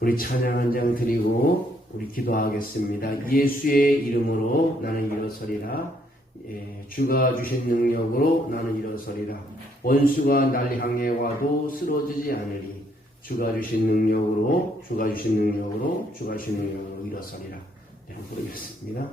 우리 찬양 한 장 드리고 우리 기도하겠습니다. 예수의 이름으로 나는 일어서리라. 주가 주신 능력으로 나는 일어서리라. 원수가 날 향해 와도 쓰러지지 않으리. 주가 주신 능력으로 일어서리라. 네, 한번 부르겠습니다.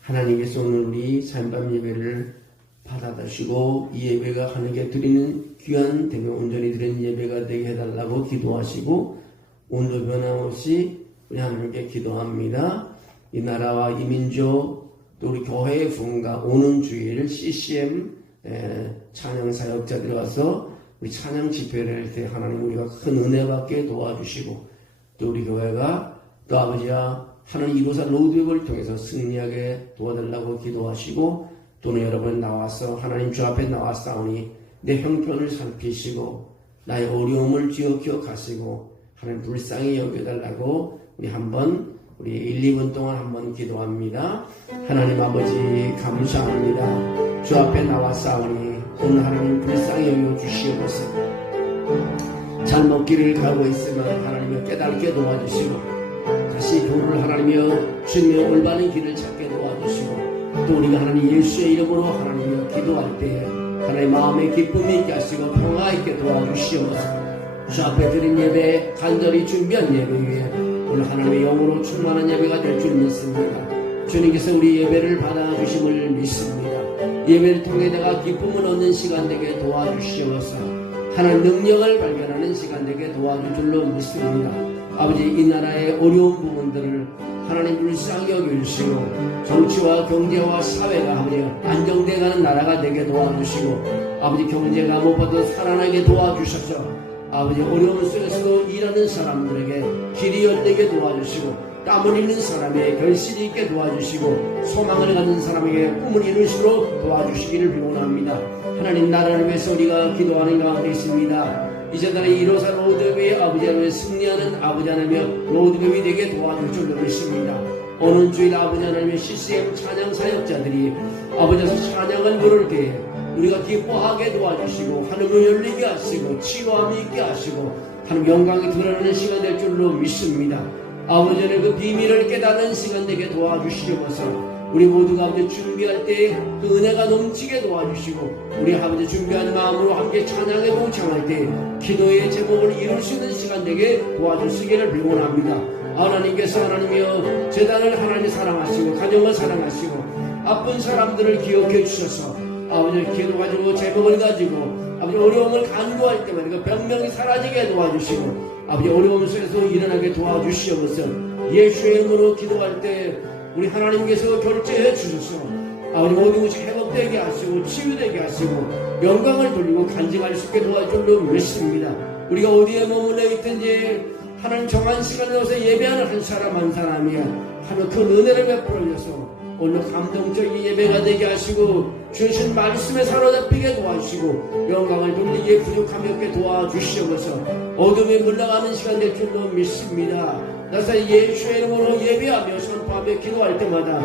하나님께서 오늘 우리 사인밤 예배를 받아주시고 이 예배가 하나님께 드리는 귀한 되게 온전히 드리는 예배가 되게 해달라고 기도하시고 오늘도 변함없이 우리 하나님께 기도합니다. 이 나라와 이 민족 또 우리 교회의 부흥과 오는 주일 CCM 찬양 사역자들이 와서 우리 찬양 집회를 할 때 하나님 우리가 큰 은혜 받게 도와주시고 또 우리 교회가 또 아버지야 하나님 이루사 로드맵을 통해서 승리하게 도와달라고 기도하시고 또는 여러분 나와서 하나님 주 앞에 나와싸우니 내 형편을 살피시고 나의 어려움을 기억하시고 하나님 불쌍히 여겨달라고 우리 한번 우리 1, 2분 동안 한번 기도합니다. 하나님 아버지 감사합니다. 주 앞에 나와싸우니 오늘 하나님 불쌍히 여겨주시옵소서. 잘못 길을 가고 있으면 하나님을 깨닫게 도와주시고 다시 도를 하나님이여 주님의 올바른 길을 찾게 도와주시고 또 우리가 하나님 예수의 이름으로 하나님이여 기도할 때에 하나님 마음에 기쁨이 있게 하시고 평화 있게 도와주시옵소서. 주 앞에 드린 예배 간절히 준비한 예배 위에 오늘 하나님의 영으로 충만한 예배가 될 줄 믿습니다. 주님께서 우리 예배를 받아주심을 믿습니다. 예배를 통해 내가 기쁨을 얻는 시간 되게 도와주시옵소서. 하나님 능력을 발견하는 시간 되게 도와줄 줄로 믿습니다. 아버지 이 나라의 어려운 부분들을 하나님 불쌍히 여겨주시고 정치와 경제와 사회가 아버지 안정돼가는 나라가 되게 도와주시고 아버지 경제가 무엇보다 살아나게 도와주셔서 아버지 어려운 속에서도 일하는 사람들에게 길이 열리게 도와주시고 땀을 흘리는 사람의 결실이 있게 도와주시고 소망을 갖는 사람에게 꿈을 이루시도록 도와주시기를 빌원합니다. 하나님 나라를 위해서 우리가 기도하는 가운데 있습니다. 이제 나의 이로사 로드맵의 아버지 하나님의 승리하는 아버지 하나님의 로드맵이 되게 도와줄 줄로 믿습니다. 오는 주일 아버지 하나님의 CCM 찬양 사역자들이 아버지에서 찬양을 부를 때에 우리가 기뻐하게 도와주시고 하늘을 열리게 하시고 치유함이 있게 하시고 하나님 영광이 드러나는 시간 될 줄로 믿습니다. 아버지의 그 비밀을 깨닫는 시간 되게 도와주시옵소서. 우리 모두가 아버지 준비할 때 그 은혜가 넘치게 도와주시고 우리 아버지 준비한 마음으로 함께 찬양에 동참할 때 기도의 제목을 이룰 수 있는 시간 되게 도와주시기를 빌원합니다. 하나님께서 하나님이여 재단을 하나님 사랑하시고 가정을 사랑하시고 아픈 사람들을 기억해 주셔서 아버지 기도 가지고 제목을 가지고 아버지 어려움을 간구할 때마다 그 병명이 사라지게 도와주시고 아버지 어려움 속에서 일어나게 도와주시옵소서. 예수의 이름으로 기도할 때 우리 하나님께서 결제해 주셔서 아버지 모든 것이 회복되게 하시고 치유되게 하시고 영광을 돌리고 간증할 수 있게 도와줄 줄 믿습니다. 우리가 어디에 머물러 있든지 하나님 정한 시간에 와서 예배하는 한 사람 한 사람이 하나님 그 은혜를 베풀어 주셔서 오늘 감동적인 예배가 되게 하시고 주신 말씀에 사로잡히게 도와주시고 영광을 돌리기에 부족함이 없게 도와주시옵소서. 어둠에 물러가는 시간 될 줄로 믿습니다. 나사 예수의 이름으로 예배하며 선포하며 기도할 때마다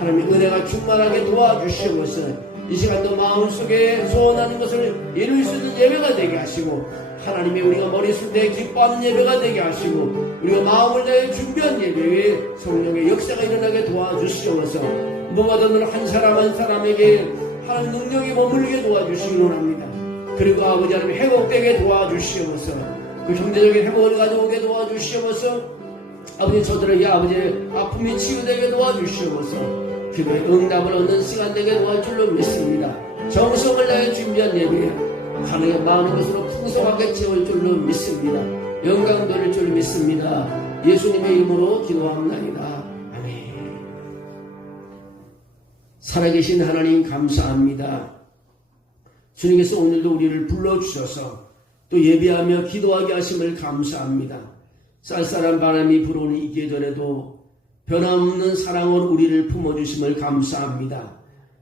하나님의 은혜가 충만하게 도와주시옵소서. 이 시간도 마음속에 소원하는 것을 이룰 수 있는 예배가 되게 하시고 하나님이 우리가 머릿속에 기뻐하는 예배가 되게 하시고 우리가 마음을 다해 준비한 예배에 성령의 역사가 일어나게 도와주시옵소서. 무엇보다도 한 사람 한 사람에게 하나님 능력이 머물게 도와주시기 원합니다. 그리고 아버지 하나님 회복되게 도와주시옵소서. 그 경제적인 회복을 가져오게 도와주시옵소서. 아버지 저들에게 아버지 아픔이 치유되게 도와주시옵소서. 기도의 응답을 얻는 시간 되게 도와줄 줄 믿습니다. 정성을 다해 준비한 예배 가능한 많은 것으로 풍성하게 채울 줄로 믿습니다. 영광 돌릴 줄 믿습니다. 예수님의 이름으로 기도합나이다. 아멘. 살아계신 하나님 감사합니다. 주님께서 오늘도 우리를 불러주셔서 또 예배하며 기도하게 하심을 감사합니다. 쌀쌀한 바람이 불어오는 이 계절에도 변함없는 사랑으로 우리를 품어주심을 감사합니다.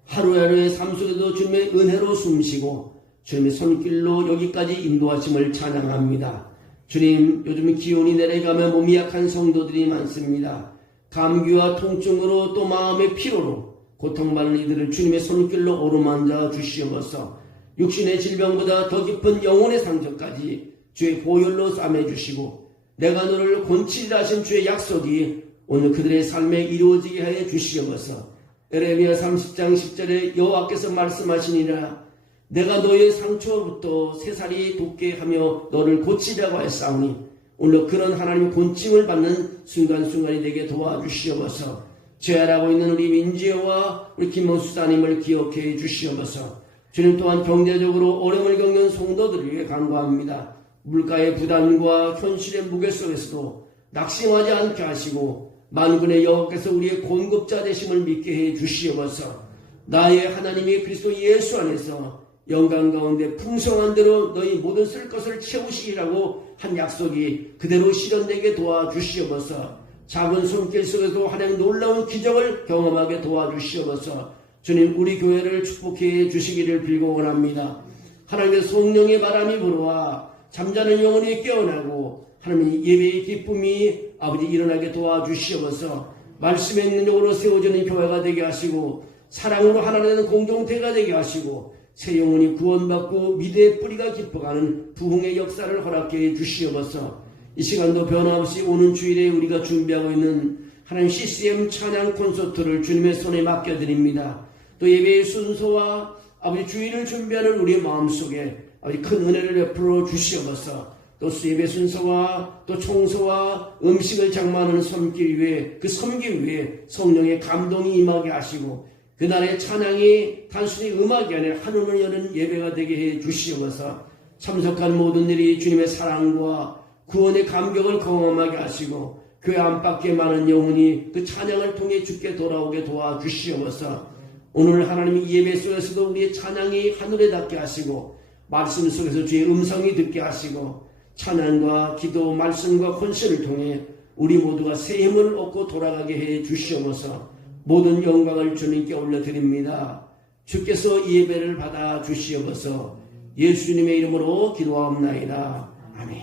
하루하루의 삶 속에도 주님의 은혜로 숨쉬고 주님의 손길로 여기까지 인도하심을 찬양합니다. 주님, 요즘 기온이 내려가며 몸이 약한 성도들이 많습니다. 감기와 통증으로 또 마음의 피로로 고통받는 이들을 주님의 손길로 어루만져 주시옵소서. 육신의 질병보다 더 깊은 영혼의 상처까지 주의 보혈로 싸매주시고 내가 너를 곤치리라 하신 주의 약속이 오늘 그들의 삶에 이루어지게 하여 주시옵소서. 에레미야 30장 10절에 여호와께서 말씀하시니라 내가 너의 상처부터 새살이 돋게 하며 너를 고치려고 하였사오니 오늘 그런 하나님의 곤침을 받는 순간순간이 되게 도와주시옵소서. 죄하라고 있는 우리 민지와 우리 김원수사님을 기억해 주시옵소서. 주님 또한 경제적으로 어려움을 겪는 성도들을 위해 간구합니다. 물가의 부담과 현실의 무게 속에서도 낙심하지 않게 하시고 만군의 여호와께서 우리의 공급자 되심을 믿게 해 주시옵소서. 나의 하나님이 그리스도 예수 안에서 영광 가운데 풍성한 대로 너희 모든 쓸 것을 채우시리라고 한 약속이 그대로 실현되게 도와주시옵소서. 작은 손길 속에도 하나님 놀라운 기적을 경험하게 도와주시옵소서. 주님 우리 교회를 축복해 주시기를 빌고 원합니다. 하나님의 성령의 바람이 불어와 잠자는 영혼이 깨어나고 하나님의 예배의 기쁨이 아버지 일어나게 도와주시옵소서. 말씀의 능력으로 세워지는 교회가 되게 하시고 사랑으로 하나 되는 공동체가 되게 하시고 새 영혼이 구원받고 미래의 뿌리가 깊어가는 부흥의 역사를 허락해 주시옵소서. 이 시간도 변함없이 오는 주일에 우리가 준비하고 있는 하나님 CCM 찬양 콘서트를 주님의 손에 맡겨드립니다. 또 예배의 순서와 아버지 주일을 준비하는 우리의 마음속에 아버지 큰 은혜를 베풀어 주시옵소서. 또 예배 순서와 또 청소와 음식을 장만하는 섬길 위에 그 섬김 위에 성령의 감동이 임하게 하시고 그날의 찬양이 단순히 음악이 아니라 하늘을 여는 예배가 되게 해 주시옵소서. 참석한 모든 일이 주님의 사랑과 구원의 감격을 경험하게 하시고 교회 안팎에 많은 영혼이 그 찬양을 통해 주께 돌아오게 도와주시옵소서. 오늘 하나님의 예배 속에서도 우리의 찬양이 하늘에 닿게 하시고 말씀 속에서 주의 음성이 듣게 하시고 찬양과 기도 말씀과 권세를 통해 우리 모두가 새 힘을 얻고 돌아가게 해 주시옵소서. 모든 영광을 주님께 올려드립니다. 주께서 이 예배를 받아 주시옵소서. 예수님의 이름으로 기도하옵나이다. 아멘.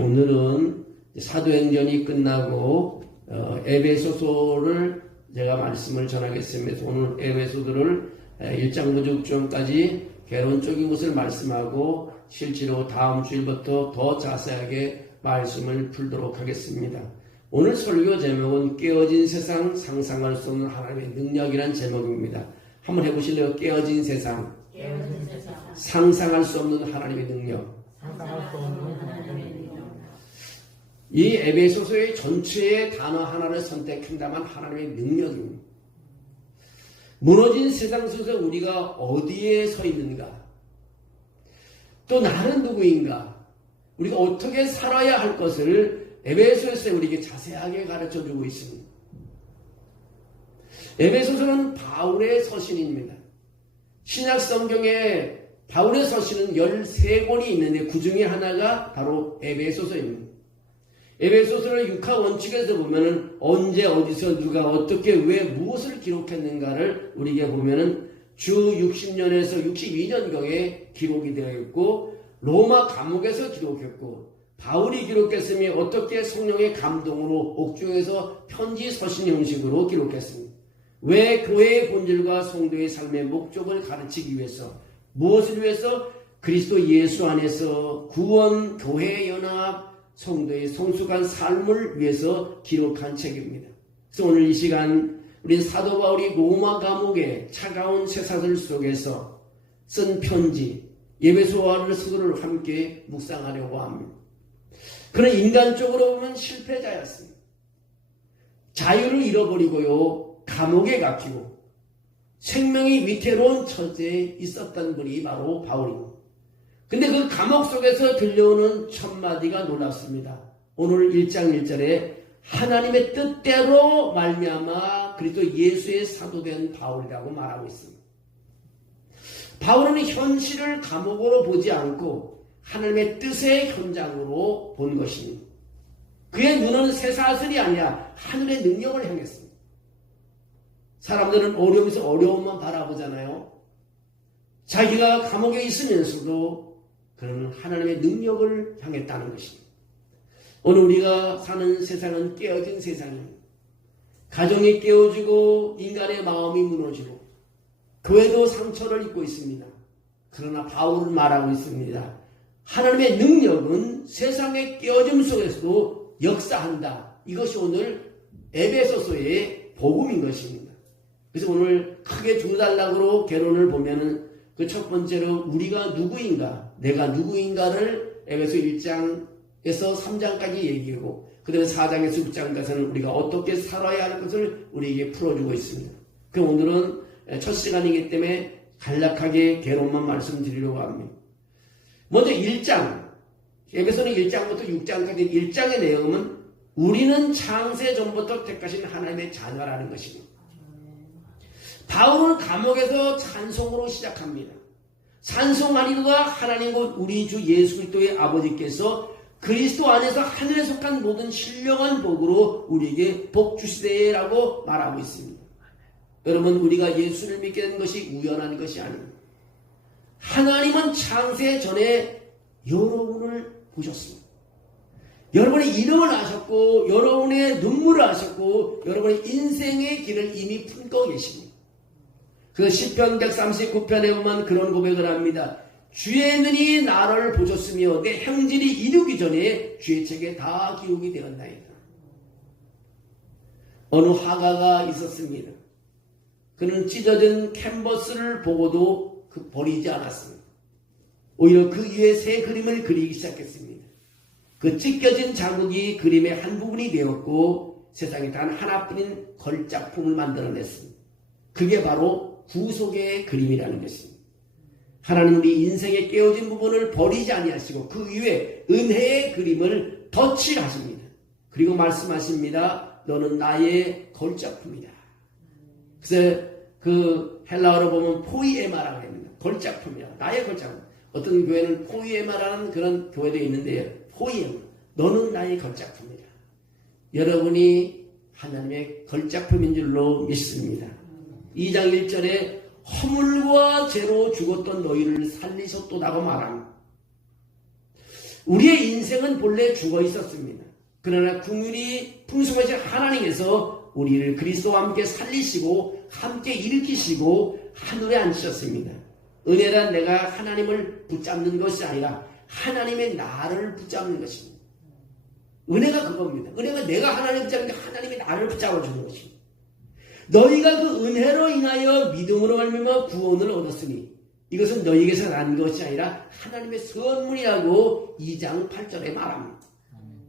오늘은 사도행전이 끝나고 에베소서를 제가 말씀을 전하겠습니다. 오늘 에베소서를 1장부터 6장까지 개론적인 것을 말씀하고 실제로 다음 주일부터 더 자세하게 말씀을 풀도록 하겠습니다. 오늘 설교 제목은 깨어진 세상 상상할 수 없는 하나님의 능력이란 제목입니다. 한번 해보실래요? 깨어진 세상, 상상할 수 없는 하나님의 능력. 이 에베소서의 전체의 단어 하나를 선택한다면 하나님의 능력입니다. 무너진 세상 속에서 우리가 어디에 서 있는가? 또 나는 누구인가? 우리가 어떻게 살아야 할 것을 에베소서에 우리에게 자세하게 가르쳐주고 있습니다. 에베소서는 바울의 서신입니다. 신약 성경에 바울의 서신은 13권이 있는데 그 중에 하나가 바로 에베소서입니다. 에베소서를 육하 원칙에서 보면은 언제 어디서 누가 어떻게 왜 무엇을 기록했는가를 우리에게 보면은 주 60년에서 62년경에 기록이 되어 있고 로마 감옥에서 기록했고 바울이 기록했으며 어떻게 성령의 감동으로 옥중에서 편지 서신 형식으로 기록했습니다. 왜 교회의 본질과 성도의 삶의 목적을 가르치기 위해서 무엇을 위해서 그리스도 예수 안에서 구원, 교회 연합, 성도의 성숙한 삶을 위해서 기록한 책입니다. 그래서 오늘 이 시간 우리 사도 바울이 로마 감옥의 차가운 쇠사슬 속에서 쓴 편지 에베소서 서도를 함께 묵상하려고 합니다. 그는 인간적으로 보면 실패자였습니다. 자유를 잃어버리고요 감옥에 갇히고 생명이 위태로운 처지에 있었던 분이 바로 바울입니다. 근데 그 감옥 속에서 들려오는 첫 마디가 놀랍습니다. 오늘 1장 1절에 하나님의 뜻대로 말미암아 그리스도 예수의 사도된 바울이라고 말하고 있습니다. 바울은 현실을 감옥으로 보지 않고 하나님의 뜻의 현장으로 본 것입니다. 그의 눈은 쇠사슬이 아니라 하늘의 능력을 향했습니다. 사람들은 어려움에서 어려움만 바라보잖아요. 자기가 감옥에 있으면서도 그는 하나님의 능력을 향했다는 것입니다. 오늘 우리가 사는 세상은 깨어진 세상입니다. 가정이 깨어지고 인간의 마음이 무너지고 교회도 상처를 입고 있습니다. 그러나 바울은 말하고 있습니다. 하나님의 능력은 세상의 깨어짐 속에서도 역사한다. 이것이 오늘 에베소서의 복음인 것입니다. 그래서 오늘 크게 두 단락으로 개론을 보면은 그 첫 번째로 우리가 누구인가, 내가 누구인가를 에베소 1장에서 3장까지 얘기하고 그 다음에 4장에서 6장까지는 우리가 어떻게 살아야 할 것을 우리에게 풀어주고 있습니다. 그럼 오늘은 첫 시간이기 때문에 간략하게 개론만 말씀드리려고 합니다. 먼저 1장, 에베소는 1장부터 6장까지 1장의 내용은 우리는 창세 전부터 택하신 하나님의 자녀라는 것입니다. 바울은 감옥에서 찬송으로 시작합니다. 찬송하리로다 하나님 곧 우리 주 예수 그리스도의 아버지께서 그리스도 안에서 하늘에 속한 모든 신령한 복으로 우리에게 복 주시되라고 말하고 있습니다. 여러분 우리가 예수를 믿게 된 것이 우연한 것이 아닙니다. 하나님은 창세 전에 여러분을 보셨습니다. 여러분의 이름을 아셨고 여러분의 눈물을 아셨고 여러분의 인생의 길을 이미 품고 계십니다. 그 시편 139편에 보면 그런 고백을 합니다. 주의 눈이 나를 보셨으며 내 행진이 이루기 전에 주의 책에 다 기록이 되었나이다. 어느 화가가 있었습니다. 그는 찢어진 캔버스를 보고도 버리지 않았습니다. 오히려 그 위에 새 그림을 그리기 시작했습니다. 그 찢겨진 자국이 그림의 한 부분이 되었고 세상에 단 하나뿐인 걸작품을 만들어냈습니다. 그게 바로 구속의 그림이라는 것입니다. 하나님은 우리 인생의 깨어진 부분을 버리지 아니하시고 그 위에 은혜의 그림을 덧칠하십니다. 그리고 말씀하십니다. 너는 나의 걸작품이다. 그래서 그 헬라어로 보면 포이에마라고 합니다. 걸작품이야. 나의 걸작품. 어떤 교회는 포이에마라는 그런 교회도 있는데요. 포이에마. 너는 나의 걸작품이다. 여러분이 하나님의 걸작품인 줄로 믿습니다. 2장 1절에 허물과 죄로 죽었던 너희를 살리셨도다고 말합니다. 우리의 인생은 본래 죽어 있었습니다. 그러나 긍휼이 풍성하신 하나님께서 우리를 그리스도와 함께 살리시고 함께 일으키시고 하늘에 앉히셨습니다. 은혜란 내가 하나님을 붙잡는 것이 아니라 하나님의 나를 붙잡는 것입니다. 은혜가 그겁니다. 은혜가 내가 하나님을 붙잡는데 하나님이 나를 붙잡아주는 것입니다. 너희가 그 은혜로 인하여 믿음으로 말미암아 구원을 얻었으니 이것은 너희에게서 난 것이 아니라 하나님의 선물이라고 2장 8절에 말합니다.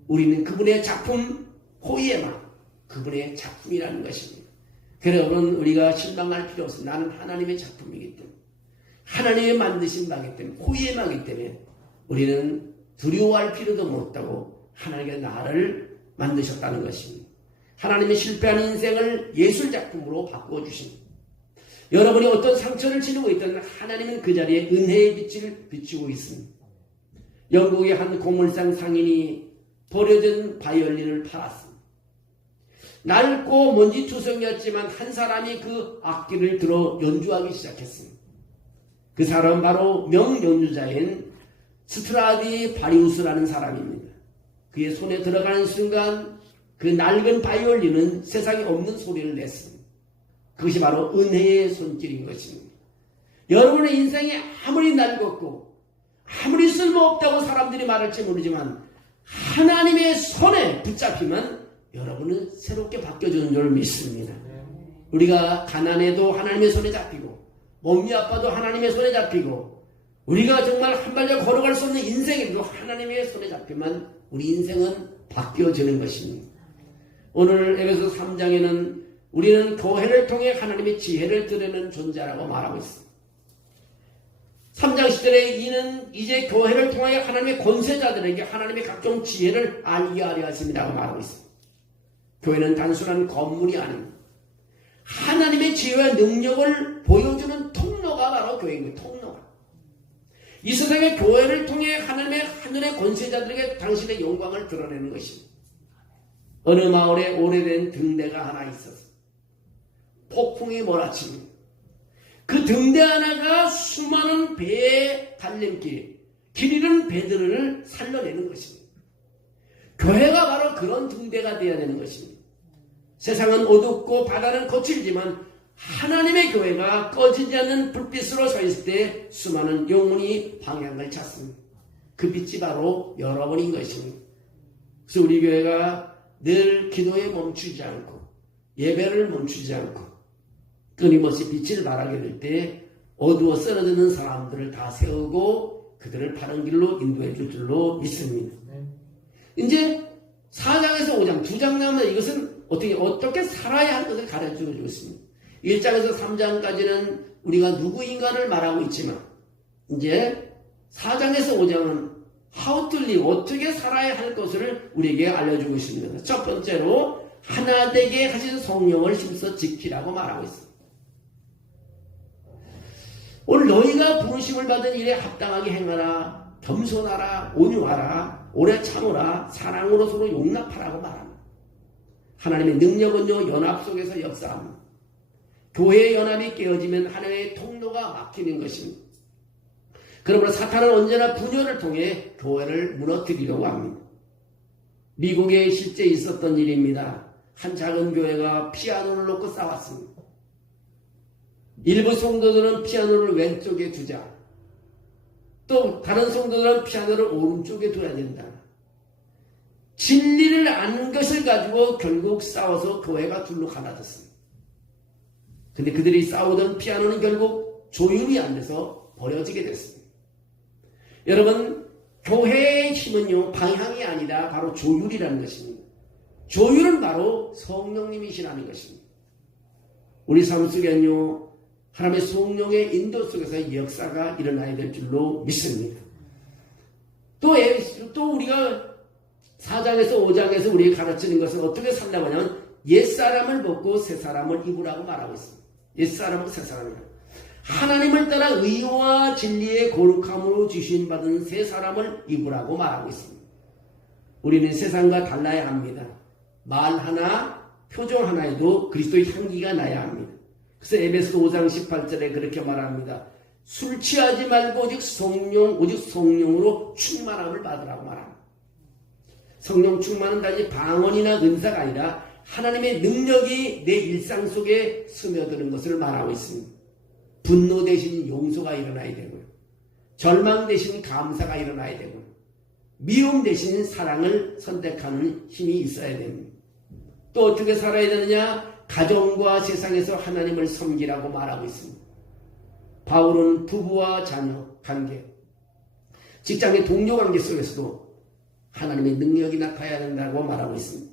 우리는 그분의 작품, 호의에만 그분의 작품이라는 것입니다. 그래서 여러분, 우리가 실망할 필요 없습니다. 나는 하나님의 작품이기 때문에, 하나님의 만드신 바이기 때문에, 호의의 바이기 때문에 우리는 두려워할 필요도 없다고 하나님께서 나를 만드셨다는 것입니다. 하나님의 실패한 인생을 예술작품으로 바꿔주십니다. 여러분이 어떤 상처를 지니고 있든 하나님은 그 자리에 은혜의 빛을 비추고 있습니다. 영국의 한 고물상 상인이 버려진 바이올린을 팔았습니다. 낡고 먼지투성이었지만 한 사람이 그 악기를 들어 연주하기 시작했습니다. 그 사람은 바로 명연주자인 스트라디 바리우스라는 사람입니다. 그의 손에 들어가는 순간 그 낡은 바이올린은 세상에 없는 소리를 냈습니다. 그것이 바로 은혜의 손길인 것입니다. 여러분의 인생이 아무리 낡았고 아무리 쓸모없다고 사람들이 말할지 모르지만 하나님의 손에 붙잡히면 여러분은 새롭게 바뀌어주는 줄 믿습니다. 우리가 가난해도 하나님의 손에 잡히고 몸이 아파도 하나님의 손에 잡히고 우리가 정말 한 발짝 걸어갈 수 없는 인생에도 하나님의 손에 잡히면 우리 인생은 바뀌어지는 것입니다. 오늘 에베소 3장에는 우리는 교회를 통해 하나님의 지혜를 드러내는 존재라고 말하고 있습니다. 3장 10절에 이는 이제 교회를 통해 하나님의 권세자들에게 하나님의 각종 지혜를 알게 하려 하십니다고 말하고 있습니다. 교회는 단순한 건물이 아닙니다. 하나님의 지혜와 능력을 보여주는 통로가 바로 교회입니다. 통로가. 이 세상의 교회를 통해 하나님의 하늘의 권세자들에게 당신의 영광을 드러내는 것입니다. 어느 마을에 오래된 등대가 하나 있었습니다. 폭풍이 몰아칩니다. 그 등대 하나가 수많은 배의 달림길, 길 잃은 배들을 살려내는 것입니다. 교회가 바로 그런 등대가 되어야 되는 것입니다. 세상은 어둡고 바다는 거칠지만 하나님의 교회가 꺼지지 않는 불빛으로 서 있을 때 수많은 영혼이 방향을 찾습니다. 그 빛이 바로 여러분인 것입니다. 그래서 우리 교회가 늘 기도에 멈추지 않고 예배를 멈추지 않고 끊임없이 빛을 발하게 될 때 어두워 쓰러지는 사람들을 다 세우고 그들을 바른 길로 인도해 줄 줄로 믿습니다. 이제 4장에서 5장, 2장 나오면 이것은 어떻게 살아야 할 것을 가르쳐 주고 있습니다. 1장에서 3장까지는 우리가 누구인가를 말하고 있지만 이제 4장에서 5장은 how to live, 어떻게 살아야 할 것을 우리에게 알려주고 있습니다. 첫 번째로 하나 되게 하신 성령을 힘써 지키라고 말하고 있습니다. 오늘 너희가 부르심을 받은 일에 합당하게 행하라, 겸손하라, 온유하라, 오래 참으라, 사랑으로 서로 용납하라고 말합니다. 하나님의 능력은요 연합 속에서 역사합니다. 교회의 연합이 깨어지면 하나님의 통로가 막히는 것입니다. 그러므로 사탄은 언제나 분열을 통해 교회를 무너뜨리려고 합니다. 미국에 실제 있었던 일입니다. 한 작은 교회가 피아노를 놓고 싸웠습니다. 일부 성도들은 피아노를 왼쪽에 두자, 또 다른 성도들은 피아노를 오른쪽에 둬야 된다. 진리를 아는 것을 가지고 결국 싸워서 교회가 둘로 갈라졌습니다. 근데 그들이 싸우던 피아노는 결국 조율이 안 돼서 버려지게 됐습니다. 여러분, 교회의 힘은요 방향이 아니라 바로 조율이라는 것입니다. 조율은 바로 성령님이시라는 것입니다. 우리 삶 속에는요 하나님의 성령의 인도 속에서 역사가 일어나야 될 줄로 믿습니다. 또 우리가 4장에서 5장에서 우리에게 가르치는 것은 어떻게 살라고 하냐면 옛사람을 벗고 새사람을 입으라고 말하고 있습니다. 옛사람은 새사람이라. 하나님을 따라 의와 진리의 거룩함으로 지신받은 새사람을 입으라고 말하고 있습니다. 우리는 세상과 달라야 합니다. 말 하나, 표정 하나에도 그리스도의 향기가 나야 합니다. 그래서 에베소 5장 18절에 그렇게 말합니다. 술 취하지 말고 오직 성령으로 충만함을 받으라고 말합니다. 성령 충만은 단지 방언이나 은사가 아니라 하나님의 능력이 내 일상 속에 스며드는 것을 말하고 있습니다. 분노 대신 용서가 일어나야 되고요. 절망 대신 감사가 일어나야 되고, 미움 대신 사랑을 선택하는 힘이 있어야 됩니다. 또 어떻게 살아야 되느냐? 가정과 세상에서 하나님을 섬기라고 말하고 있습니다. 바울은 부부와 자녀 관계, 직장의 동료 관계 속에서도 하나님의 능력이 나타나야 된다고 말하고 있습니다.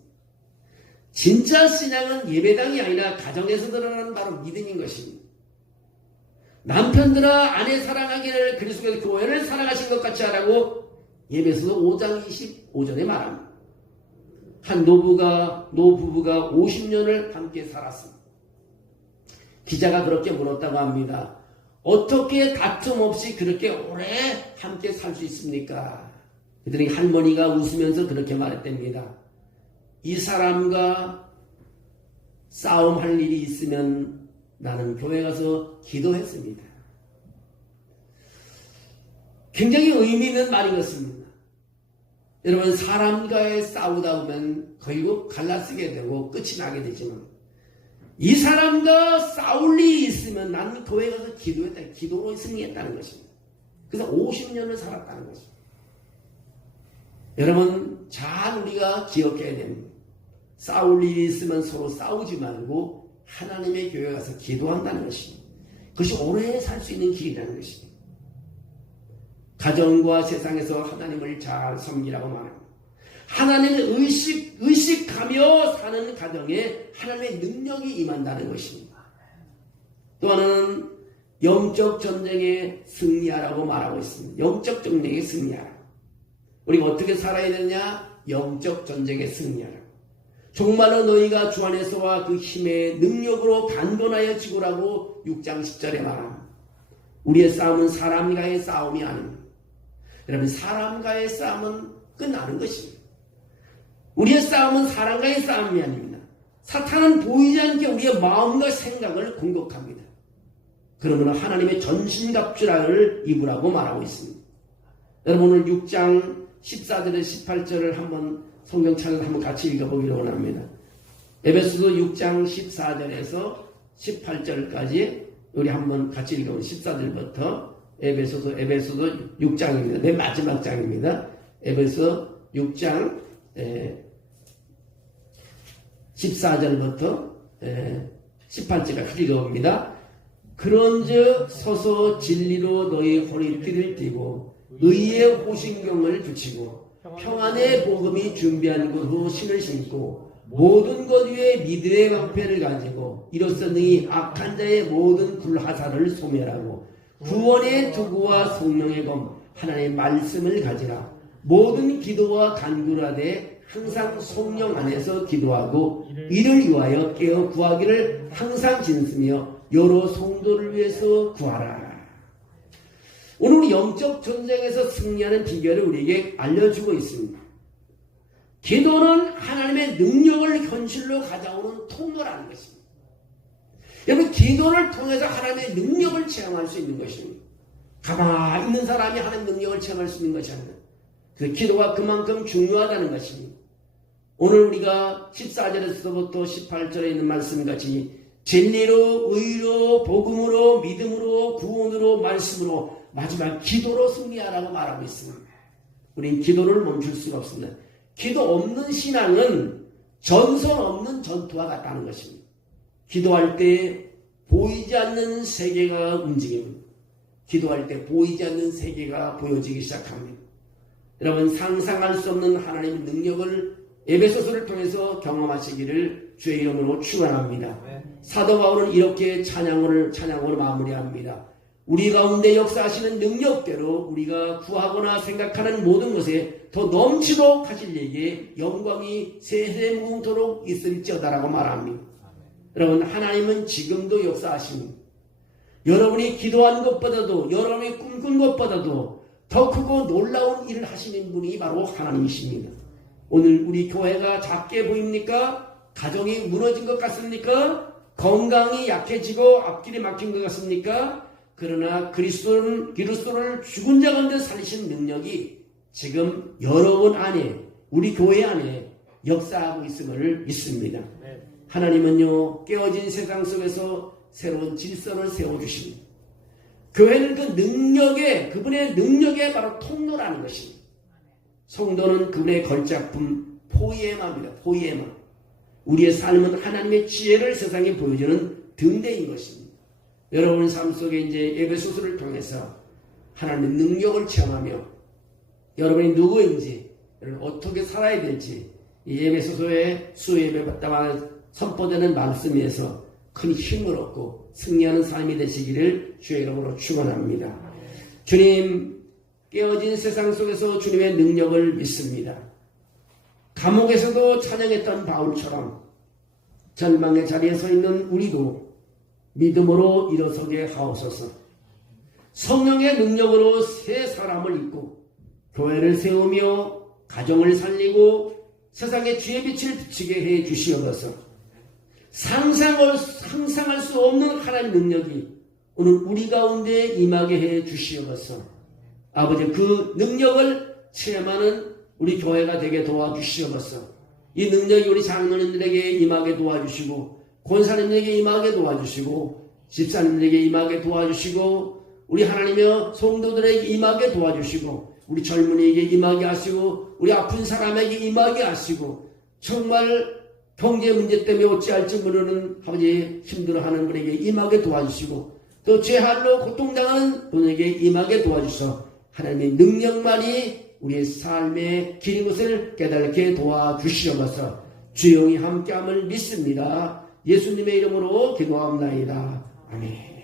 진짜 신앙은 예배당이 아니라 가정에서 드러나는 바로 믿음인 것입니다. 남편들아 아내 사랑하기를 그리스도께서 교회를 사랑하신 것 같이 하라고 예배서 5장 25절에 말합니다. 한 노부부가 50년을 함께 살았습니다. 기자가 그렇게 물었다고 합니다. 어떻게 다툼 없이 그렇게 오래 함께 살 수 있습니까? 그들이 할머니가 웃으면서 그렇게 말했답니다. 이 사람과 싸움할 일이 있으면 나는 교회 가서 기도했습니다. 굉장히 의미 있는 말인 것입니다. 여러분, 사람과의 싸우다 보면 결국 갈라쓰게 되고 끝이 나게 되지만, 이 사람과 싸울 일이 있으면 나는 교회 가서 기도했다, 기도로 승리했다는 것입니다. 그래서 50년을 살았다는 것입니다. 여러분, 잘 우리가 기억해야 됩니다. 싸울 일이 있으면 서로 싸우지 말고 하나님의 교회 가서 기도한다는 것입니다. 그것이 오래 살 수 있는 길이라는 것입니다. 가정과 세상에서 하나님을 잘 섬기라고 말합니다. 하나님을 의식하며 사는 가정에 하나님의 능력이 임한다는 것입니다. 또 하나는 영적 전쟁에 승리하라고 말하고 있습니다. 영적 전쟁에 승리하라. 우리가 어떻게 살아야 되느냐? 영적 전쟁에 승리하라. 정말로 너희가 주 안에서와 그 힘의 능력으로 강건하여 지고라고 6장 10절에 말합니다. 우리의 싸움은 사람과의 싸움이 아닙니다. 여러분, 사람과의 싸움은 끝나는 것입니다. 우리의 싸움은 사람과의 싸움이 아닙니다. 사탄은 보이지 않게 우리의 마음과 생각을 공격합니다. 그러므로 하나님의 전신갑주를 입으라고 말하고 있습니다. 여러분, 오늘 6장 14절에 18절을 한번 성경창을 한번 같이 읽어보기로 원합니다. 에베소서 6장 14절에서 18절까지 우리 한번 같이 읽어보겠습니다. 14절부터 에베소서 6장입니다. 맨 마지막 장입니다. 에베소 6장 14절부터 18절까지 읽어봅니다. 그런즉 서서 진리로 너희 허리띠를 띠고 의의 호신경을 붙이고 평안의 복음이 준비한 곳으로 신을 신고 모든 것 위에 믿음의 방패를 가지고 이로써 너희 악한 자의 모든 불하사를 소멸하고 구원의 투구와 성령의 검 하나님의 말씀을 가지라. 모든 기도와 간구를 하되 항상 성령 안에서 기도하고 이를 위하여 깨어 구하기를 항상 진쓰며 여러 성도를 위해서 구하라. 오늘 우리 영적 전쟁에서 승리하는 비결을 우리에게 알려주고 있습니다. 기도는 하나님의 능력을 현실로 가져오는 통로라는 것입니다. 여러분, 기도를 통해서 하나님의 능력을 체험할 수 있는 것입니다. 가만히 있는 사람이 하나님의 능력을 체험할 수 있는 것이 아니라 그래서 기도가 그만큼 중요하다는 것입니다. 오늘 우리가 14절에서부터 18절에 있는 말씀같이 진리로, 의로, 복음으로, 믿음으로, 구원으로, 말씀으로, 마지막 기도로 승리하라고 말하고 있습니다. 우린 기도를 멈출 수가 없습니다. 기도 없는 신앙은 전선 없는 전투와 같다는 것입니다. 기도할 때 보이지 않는 세계가 움직입니다. 기도할 때 보이지 않는 세계가 보여지기 시작합니다. 여러분, 상상할 수 없는 하나님의 능력을 에베소서를 통해서 경험하시기를 주의 이름으로 축원합니다. 사도 바울은 이렇게 찬양으로 마무리합니다. 우리 가운데 역사하시는 능력대로 우리가 구하거나 생각하는 모든 것에 더 넘치도록 하실 이에게 영광이 세세 무궁토록 있을지어다라고 말합니다. 여러분, 하나님은 지금도 역사하십니다. 여러분이 기도한 것보다도, 여러분이 꿈꾼 것보다도 더 크고 놀라운 일을 하시는 분이 바로 하나님이십니다. 오늘 우리 교회가 작게 보입니까? 가정이 무너진 것 같습니까? 건강이 약해지고 앞길이 막힌 것 같습니까? 그러나 그리스도를 죽은 자 가운데 살리신 능력이 지금 여러분 안에, 우리 교회 안에 역사하고 있음을 믿습니다. 하나님은요, 깨어진 세상 속에서 새로운 질서를 세워주십니다. 교회는 그 능력에, 그분의 능력에 바로 통로라는 것입니다. 성도는 그분의 걸작품 포이에마입니다. 포이에마. 우리의 삶은 하나님의 지혜를 세상에 보여주는 등대인 것입니다. 여러분 삶 속에 이제 에베소서를 통해서 하나님의 능력을 체험하며 여러분이 누구인지, 어떻게 살아야 될지 이 에베소서의 수예배받다가 선포되는 말씀에서 큰 힘을 얻고 승리하는 삶이 되시기를 주의 이름으로 축원합니다. 주님, 깨어진 세상 속에서 주님의 능력을 믿습니다. 감옥에서도 찬양했던 바울처럼 절망의 자리에 서 있는 우리도 믿음으로 일어서게 하옵소서. 성령의 능력으로 새 사람을 입고 교회를 세우며 가정을 살리고 세상의 주의 빛을 비치게 해 주시옵소서. 상상할 수 없는 하나님의 능력이 오늘 우리 가운데 임하게 해 주시옵소서. 아버지, 그 능력을 체험하는 우리 교회가 되게 도와주시옵소서. 이 능력이 우리 장로님들에게 임하게 도와주시고 권사님들에게 임하게 도와주시고 집사님들에게 임하게 도와주시고 우리 하나님의 성도들에게 임하게 도와주시고 우리 젊은이에게 임하게 하시고 우리 아픈 사람에게 임하게 하시고 정말 경제 문제 때문에 어찌할지 모르는 아버지 힘들어하는 분에게 임하게 도와주시고 또 죄할로 고통당하는 분에게 임하게 도와주셔서 하나님의 능력만이 우리의 삶의 길인 것을 깨닫게 도와주시옵소서. 주영이 함께함을 믿습니다. 예수님의 이름으로 기도합나이다. 아멘.